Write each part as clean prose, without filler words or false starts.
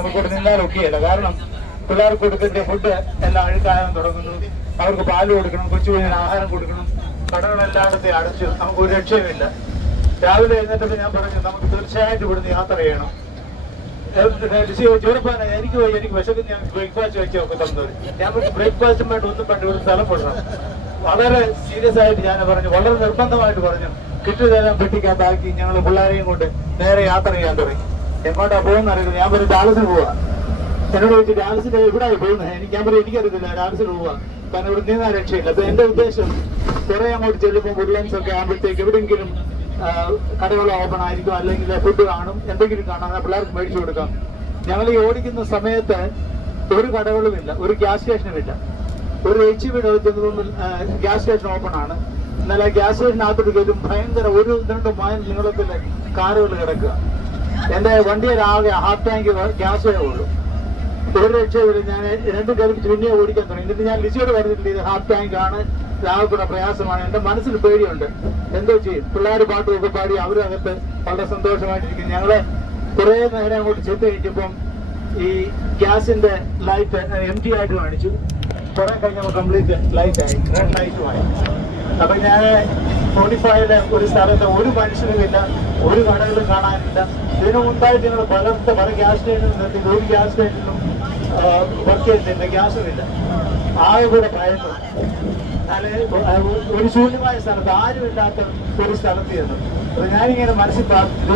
നമുക്കിവിടെ നിന്നാലൊക്കെയല്ല. കാരണം പിള്ളേർക്ക് കൊടുക്കുന്ന ഫുഡ് എല്ലാം അഴുക്കാകാൻ തുടങ്ങുന്നു. അവർക്ക് പാല് കൊടുക്കണം, കൊച്ചുകുഞ്ഞിന് ആഹാരം കൊടുക്കണം, കടകളെല്ലായിടത്തും അടച്ചു, നമുക്ക് ഒരു രക്ഷയുമില്ല. രാവിലെ എഴുന്നേറ്റപ്പോൾ ഞാൻ പറഞ്ഞു നമുക്ക് തീർച്ചയായിട്ടും ഇവിടുന്ന് യാത്ര ചെയ്യണം. ചെറുപ്പാന എനിക്ക് വിശക്കുന്ന ഞാൻ ബ്രേക്ക്ഫാസ്റ്റ് വെച്ച് നോക്കുന്നത്. ഞാൻ പറഞ്ഞു ബ്രേക്ക്ഫാസ്റ്റുമായിട്ട് ഒന്നും പണ്ട് ഇവിടെ സ്ഥലം കൊടുക്കണം. വളരെ സീരിയസ് ആയിട്ട് ഞാൻ പറഞ്ഞു, വളരെ നിർബന്ധമായിട്ട് പറഞ്ഞു. കിട്ടുന്നതെല്ലാം പെട്ടിക്കകത്താക്കി ഞങ്ങൾ പിള്ളേരെയും കൊണ്ട് നേരെ യാത്ര ചെയ്യാൻ തുടങ്ങി. എങ്ങോട്ടാ പോകുന്ന അറിയില്ല. ഞാൻ പറഞ്ഞു ഡാലസിന് പോവാ. എന്നോട് ചോദിച്ചു ഡാലസിന് എവിടെ പോകുന്നത്? ഞാൻ പറഞ്ഞു എനിക്കറിയത്തില്ല, ഡാലസിന് പോവാ. കാരണം ഇവിടെ നീന്താ രക്ഷയില്ല. അപ്പൊ എന്റെ ഉദ്ദേശം കുറെ അങ്ങോട്ട് ചെല്ലുമ്പോൾ വുഡ്ലാൻഡ്സ് ഒക്കെ ആകുമ്പോഴത്തേക്ക് എവിടെയെങ്കിലും കടകൾ ഓപ്പൺ ആയിരിക്കും, അല്ലെങ്കിൽ ഫുഡ് കാണും, എന്തെങ്കിലും കാണാം, പിള്ളേർക്ക് മേടിച്ചു കൊടുക്കാം. ഞങ്ങൾ ഈ ഓടിക്കുന്ന സമയത്ത് ഒരു കടകളുമില്ല, ഒരു ഗ്യാസ് സ്റ്റേഷനുമില്ല. ഒരു HEB ഗ്യാസ് സ്റ്റേഷൻ ഓപ്പൺ ആണ്. എന്നാൽ ആ ഗ്യാസ് സ്റ്റേഷനകത്തോട്ട് കയറ്റും ഭയങ്കര 1-2 മൈൽ നീളത്തിലെ കാറുകൾ കിടക്കുക. എന്റെ വണ്ടിയിലാകെ ഹാഫ് ടാങ്ക് ഗ്യാസേ ഉള്ളൂ. ഒരു രക്ഷയില്ല. ഞാൻ 2 കയറി പിന്നെ ഓടിക്കാൻ തുടങ്ങി. എന്നിട്ട് ഞാൻ ലിസിയോട് പറഞ്ഞിട്ടില്ല ഇത് ഹാഫ് ടാങ്ക് ആണ്, രാവിലെ പ്രയാസമാണ്. എന്റെ മനസ്സിൽ പേടിയുണ്ട്, എന്തോ ചെയ്യും. പിള്ളേർ പാട്ടുമൊക്കെ പാടി അവരും അകത്ത് വളരെ സന്തോഷമായിട്ടിരിക്കും. ഞങ്ങള് കുറെ നേരം അങ്ങോട്ട് ചെന്ന് കഴിഞ്ഞപ്പം ഈ ഗ്യാസിന്റെ ലൈറ്റ് empty ആയിട്ട് കാണിച്ചു. കുറെ കഴിഞ്ഞപ്പോൾ കംപ്ലീറ്റ് ലൈറ്റ് ആയി, റെഡ് ലൈറ്റുമായി. അപ്പൊ ഞാൻ 45-ലെ ഒരു സ്ഥലത്ത് ഒരു മനുഷ്യനുമില്ല, ഒരു കടകളും കാണാനില്ല. ഇതിനു മുമ്പായിട്ട് ഞങ്ങൾ പല ഗ്യാസ് സ്റ്റേഷനിൽ നിർത്തി, ഒരു ഗ്യാസ് സ്റ്റേഷനിലും വർക്ക് ചെയ്തിട്ടില്ല, ഗ്യാസുമില്ല. ആകെ കൂടെ ഭയന്നു. ഒരു ശൂന്യമായ സ്ഥലത്ത്, ആരുമില്ലാത്ത ഒരു സ്ഥലത്ത് ചെന്നു. അപ്പൊ ഞാനിങ്ങനെ മനസ്സിൽ പ്രാർത്ഥിച്ചു,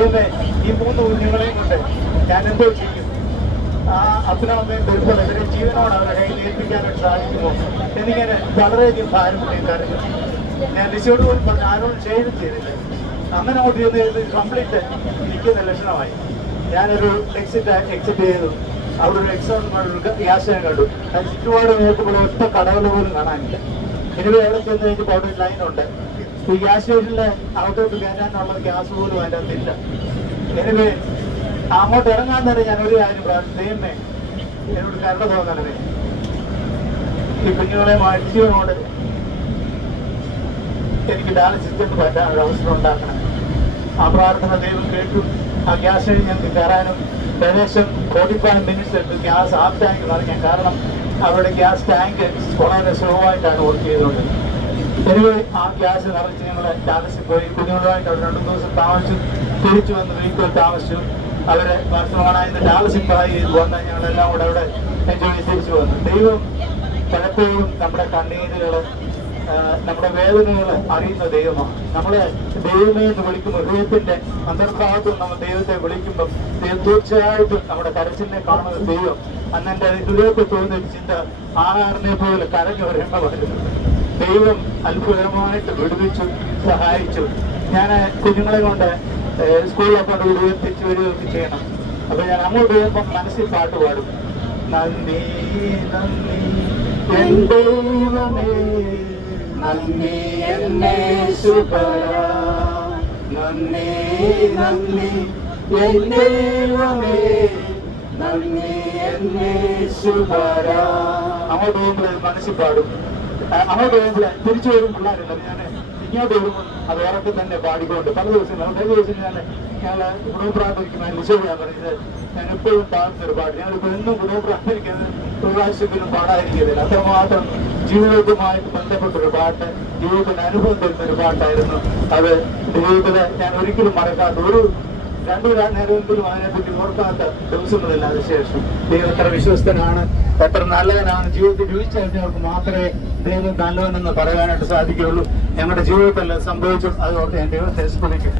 ഈ 3 കുഞ്ഞുങ്ങളെയും കൊണ്ട് ഞാൻ എന്തോ ചെയ്യും? ആ അപ്പനമ്മയും ദുർബലം ഇവരെ ജീവനോട് അവരെ കയ്യിൽ ഏൽപ്പിക്കാനായിട്ട് സാധിക്കുമോ എന്നിങ്ങനെ വളരെയധികം ഭാരപ്പെട്ട് കരഞ്ഞു. ഞാൻ ലിസിയോട് പോലും പറഞ്ഞു, ആരോടും ചെയ്തില്ല. അങ്ങനെ അങ്ങോട്ട് ചെന്ന് കംപ്ലീറ്റ് ഇരിക്കുന്ന ലക്ഷണമായി. ഞാനൊരു എക്സിറ്റ് ചെയ്തു. അവിടെ ഒരു ഗ്യാസ് സ്റ്റേഷൻ കണ്ടു. അത് ചുറ്റുപാട് നോക്കുമ്പോൾ ഒറ്റ കടകൾ പോലും കാണാനില്ല. ഇനിവ എവിടെ ചെന്ന് കഴിഞ്ഞപ്പോൾ അവിടെ ലൈനുണ്ട്. ഈ ഗ്യാസ് സ്റ്റേഷനിലെ അകത്തോട്ട് കയറ്റാനുള്ള ഗ്യാസ് പോലും അതിൻ്റെ അകത്തില്ല. എനിവേ അങ്ങോട്ട് ഇറങ്ങാൻ തന്നെ ഞാൻ ഒരു കാര്യം പ്രാർത്ഥിച്ചേ, എന്നോട് കരുണ തോന്നണമേ. ഈ കുഞ്ഞുങ്ങളെ ജീവനോട് എനിക്ക് ഡാലസിസ് പറ്റാനൊരു അവസരം ഉണ്ടാക്കണം. ആ പ്രാർത്ഥന ദൈവം കേട്ടു. ആ ഗ്യാസ് സ്റ്റേഷൻ ഞങ്ങൾക്ക് കയറാനും ഏകദേശം 45 മിനിറ്റ്സ് എടുത്ത് ഗ്യാസ് ഹാഫ് ടാങ്ക് നിറയ്ക്കാൻ. കാരണം അവരുടെ ഗ്യാസ് ടാങ്ക് വളരെ സ്ലോ ആയിട്ടാണ് വർക്ക് ചെയ്തുകൊണ്ട്. എനിവേ ആ ഗ്യാസ് നിറച്ച് ഞങ്ങൾ ഡാലസിൽ പോയി. കുഞ്ഞുങ്ങളുമായിട്ട് അവിടെ 2 ദിവസം താമസിച്ചു. തിരിച്ചു വന്ന് വീട്ടിൽ താമസിച്ചു. അവരെ ബാർസലോണയിൽ ഡാലസിൽ ഫ്ലൈ ചെയ്ത് വന്ന് ഞങ്ങളെല്ലാം കൂടെ അവിടെ എൻജോയ് തിരിച്ചു വന്നു. ദൈവം പലപ്പോഴും നമ്മുടെ കണ്ണീരുകൾ, നമ്മുടെ വേദനകൾ അറിയുന്ന ദൈവമാണ്. നമ്മളെ ദൈവമേ എന്ന് വിളിക്കുമ്പോൾ ഹൃദയത്തിന്റെ അന്തർഭാഗത്തും നമ്മൾ ദൈവത്തെ വിളിക്കുമ്പോൾ ദൈവം തീർച്ചയായിട്ടും നമ്മുടെ കരച്ചിലിനെ കാണുന്ന ദൈവം. അന്ന് എൻ്റെ ഹൃദയത്തിൽ തോന്നിയ ചിന്ത ആഹാരനെ പോലെ കരഞ്ഞു വരേണ്ട വരുന്നു. ദൈവം അത്ഭുതമായിട്ട് വിടുവിച്ചു, സഹായിച്ചു. ഞാൻ കുഞ്ഞുങ്ങളെ കൊണ്ട് സ്കൂളിലൊക്കെ വിടുകയും തിരിച്ചു വരികയൊക്കെ ചെയ്യണം. അപ്പൊ ഞാൻ അങ്ങോട്ട് വരുമ്പോൾ മനസ്സിൽ പാട്ട് പാടും. നന്ദി നന്ദി എൻ ദൈവമേ, നന്ദി എന്നേശുപരാ, നന്ദി നന്ദി എൻ ദൈവമേ, നന്ദി എന്നേശുപരാ. അങ്ങോട്ട് പോകുമ്പോൾ മനസ്സിൽ പാടും. അങ്ങോട്ട് പോകുമ്പോൾ തിരിച്ചു വരും പിള്ളേരുണ്ട്. ഞാൻ ഇങ്ങോട്ട് വരുമ്പോൾ അത് ഉറക്കെ തന്നെ പാടിക്കൊണ്ട് പല ദിവസം ഞങ്ങൾ ഗുണവും പ്രാർത്ഥിക്കുന്ന ലിസോട് ഞാൻ പറഞ്ഞത്, ഞാൻ എപ്പോഴും പാടുന്നൊരു പാട്ട്. ഞങ്ങളിപ്പോൾ എന്നും ഗുണവും പ്രാർത്ഥിക്കുന്നത് ഒരു പ്രാവശ്യത്തിലും പാടാതിരിക്കുന്നില്ല. അത്രമാത്രം ജീവിതവുമായിട്ട് ബന്ധപ്പെട്ടൊരു പാട്ട്, ജീവിതത്തിന് അനുഭവം തരുന്നൊരു പാട്ടായിരുന്നു അത്. ജീവിതത്തിൽ ഞാൻ ഒരിക്കലും മറക്കാത്ത, ഒരു 2 നേരമെങ്കിലും അതിനെപ്പറ്റി ഓർക്കാത്ത ദിവസങ്ങളില്ല. അതിനുശേഷം ദൈവം എത്ര വിശ്വസ്തനാണ്, എത്ര നല്ലവനാണ്. ജീവിതത്തിൽ ജീവിച്ചവർക്ക് മാത്രമേ ദൈവം നല്ലവനെന്ന് പറയാനായിട്ട് സാധിക്കുകയുള്ളൂ. ഞങ്ങളുടെ ജീവിതത്തിൽ സംഭവിച്ചു. അതുകൊണ്ട് ഞാൻ ദൈവത്തെ സ്മരിക്കും.